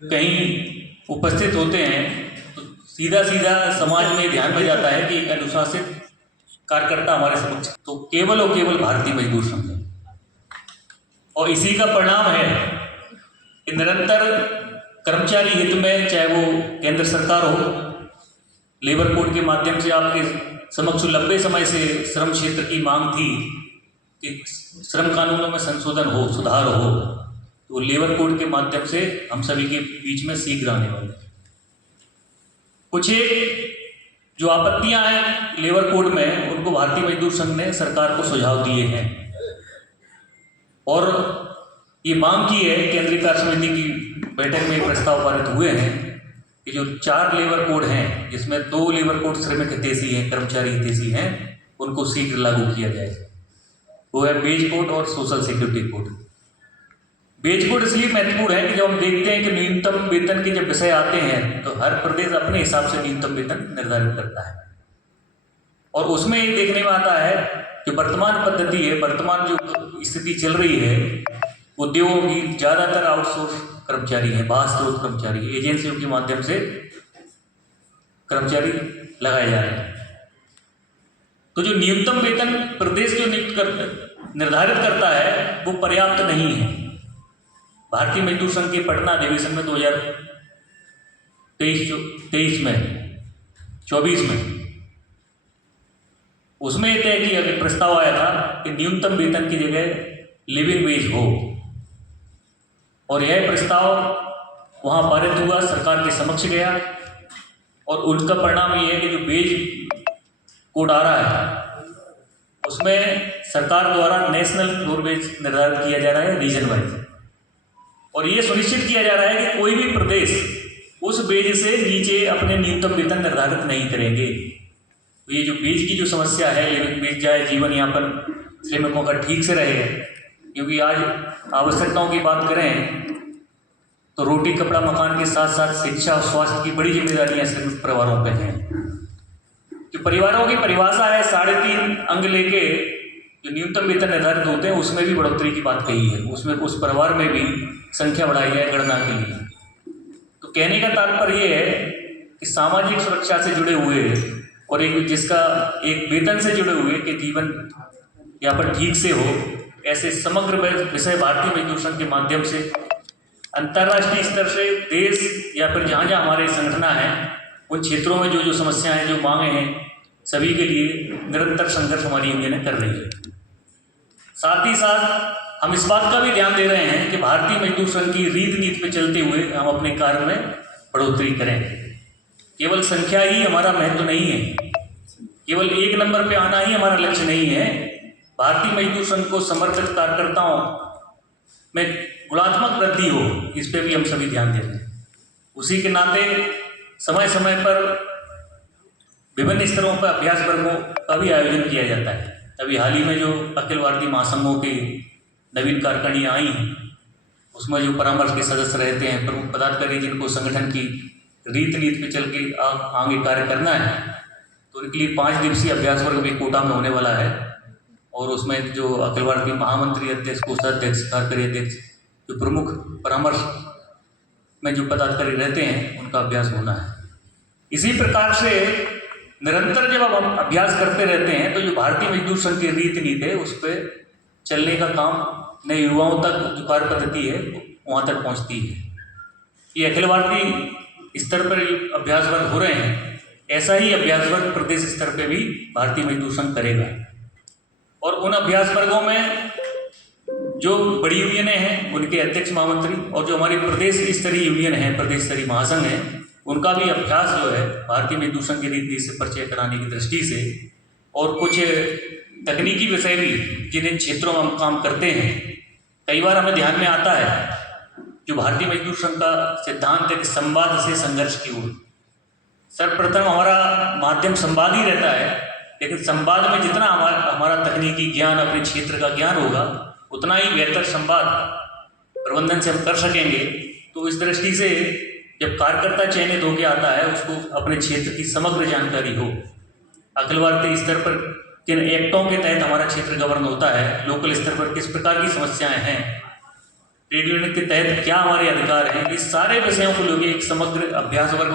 कहीं उपस्थित होते हैं तो सीधा सीधा समाज में ध्यान में जाता है कि एक अनुशासित कार्यकर्ता हमारे समक्ष तो केवल और केवल भारतीय मजदूर संघ है। और इसी का परिणाम है कि निरंतर कर्मचारी हित में, चाहे वो केंद्र सरकार हो, लेबर कोड के माध्यम से आपके समक्ष लंबे समय से श्रम क्षेत्र की मांग थी कि श्रम कानूनों में संशोधन हो, सुधार हो, तो लेबर कोड के माध्यम से हम सभी के बीच में शीघ्र आने वाले हैं। कुछ एक जो आपत्तियां हैं लेबर कोड में, उनको भारतीय मजदूर संघ ने सरकार को सुझाव दिए हैं और ये मांग की है। केंद्रीय कार्य समिति की बैठक में प्रस्ताव पारित हुए हैं कि जो 4 लेबर कोड हैं, जिसमें 2 लेबर कोड श्रमिक हितैषी हैं, कर्मचारी हितैषी हैं, उनको शीघ्र लागू किया जाए। वो है वेज कोड और social security code. Wage code इसलिए महत्वपूर्ण है कि जब हम देखते हैं कि न्यूनतम वेतन के जब विषय आते हैं तो हर प्रदेश अपने हिसाब से न्यूनतम वेतन निर्धारित करता है और उसमें ये देखने में आता है कि वर्तमान पद्धति है, वर्तमान जो स्थिति चल रही है, उद्योगों की ज़्यादातर आउटसोर्स कर्मचारी हैं, बाह्य स्रोत कर्मचारी, एजेंसियों के माध्यम से कर्मचारी लगाए जा रहे हैं। तो जो न्यूनतम वेतन प्रदेश जो निर्धारित करता है वो पर्याप्त नहीं है। भारतीय मजदूर संघ के पटना अधिवेशन में 2023 में 24 में उसमें तय किया कि प्रस्ताव आया था कि न्यूनतम वेतन की जगह लिविंग वेज हो और यह प्रस्ताव वहाँ पारित हुआ, सरकार के समक्ष गया और उनका परिणाम ये है कि जो वेज कोड आ रहा है उसमें सरकार द्वारा नेशनल फ्लोर वेज निर्धारित किया जा रहा है रीजन वाइज और ये सुनिश्चित किया जा रहा है कि कोई भी प्रदेश उस वेज से नीचे अपने न्यूनतम वेतन निर्धारित नहीं करेंगे। तो ये जो वेज की जो समस्या है, लिविंग वेज, जाए जीवन यापन श्रमिकों का ठीक से रहे, क्योंकि आज आवश्यकताओं की बात करें तो रोटी कपड़ा मकान के साथ साथ शिक्षा और स्वास्थ्य की बड़ी जिम्मेदारियां श्रमिक परिवारों पर हैं। जो परिवारों की परिभाषा है 3.5 अंक लेके जो न्यूनतम वेतन निर्धारित होते हैं उसमें भी बढ़ोतरी की बात कही है, उसमें उस परिवार में भी संख्या बढ़ाई जाए गणना के लिए। तो कहने का तात्पर्य ये है कि सामाजिक सुरक्षा से जुड़े हुए और एक जिसका एक वेतन से जुड़े हुए कि जीवन यापन ठीक से हो, ऐसे समग्र विषय भारतीय मजदूर संघ के माध्यम से अंतर्राष्ट्रीय स्तर से देश या फिर जहाँ जहाँ हमारे संगठना है उन क्षेत्रों में जो जो समस्याएं, जो मांगे हैं, सभी के लिए निरंतर संघर्ष हमारी यूनियन कर रही है। साथ ही साथ हम इस बात का भी ध्यान दे रहे हैं कि भारतीय मजदूर संघ की रीत नीति पे चलते हुए हम अपने कार्य में बढ़ोतरी करें। केवल संख्या ही हमारा महत्व नहीं है, केवल 1 नंबर पे आना ही हमारा लक्ष्य नहीं है। भारतीय मजदूर संघ को समर्पित कार्यकर्ताओं में गुणात्मक वृद्धि हो, इस पे भी हम सभी ध्यान दे रहे हैं। उसी के नाते समय समय पर विभिन्न स्तरों पर अभ्यास वर्गों का भी आयोजन किया जाता है। अभी हाल ही में जो अखिल भारतीय महासंघों की नवीन कार्यकारिणियाँ आई हैं उसमें जो परामर्श के सदस्य रहते हैं, प्रमुख पदाधिकारी जिनको संगठन की रीत नीति पे चल के आगे कार्य करना है, तो उनके लिए 5 दिवसीय अभ्यास वर्ग भी कोटा में होने वाला है और उसमें जो अखिल भारतीय महामंत्री अध्यक्ष, कोषाध्यक्ष, कार्यकारी अध्यक्ष, जो प्रमुख परामर्श में जो पदाधिकारी रहते हैं उनका अभ्यास होना है। इसी प्रकार से निरंतर जब हम अभ्यास करते रहते हैं तो जो भारतीय मजदूर संघ की रीति नीति है उस पर चलने का काम नए युवाओं तक जो कार्य पद्धति है वहाँ तक पहुँचती है। ये अखिल भारतीय स्तर पर अभ्यास वर्ग हो रहे हैं, ऐसा ही अभ्यास वर्ग प्रदेश स्तर पर भी भारतीय मजदूर संघ करेगा और उन अभ्यास वर्गों में जो बड़ी यूनियनें हैं उनके अध्यक्ष महामंत्री और जो हमारी प्रदेश स्तरीय यूनियन है, प्रदेश स्तरीय महासंघ है, उनका भी अभ्यास जो है भारतीय मजदूर संघ की रीति से परिचय कराने की दृष्टि से और कुछ तकनीकी विषय भी जिन क्षेत्रों में हम काम करते हैं, कई बार हमें ध्यान में आता है जो भारतीय मजदूर संघ का सिद्धांत है कि संवाद से संघर्ष की ओर। सर्वप्रथम हमारा माध्यम संवाद ही रहता है, लेकिन संवाद में जितना हमारा तकनीकी ज्ञान, अपने क्षेत्र का ज्ञान होगा, उतना ही बेहतर संवाद प्रबंधन से हम कर सकेंगे। तो इस दृष्टि से जब कार्यकर्ता चयनित होकर आता है उसको अपने क्षेत्र की समग्र जानकारी हो। अखिल भारतीय स्तर पर किन एक्टों के तहत हमारा क्षेत्र गवर्न होता है, लोकल स्तर पर किस प्रकार की समस्याएं हैं, ट्रेड यूनियन के तहत क्या हमारे अधिकार हैं, इस सारे विषयों को लेकर एक समग्र अभ्यास वर्ग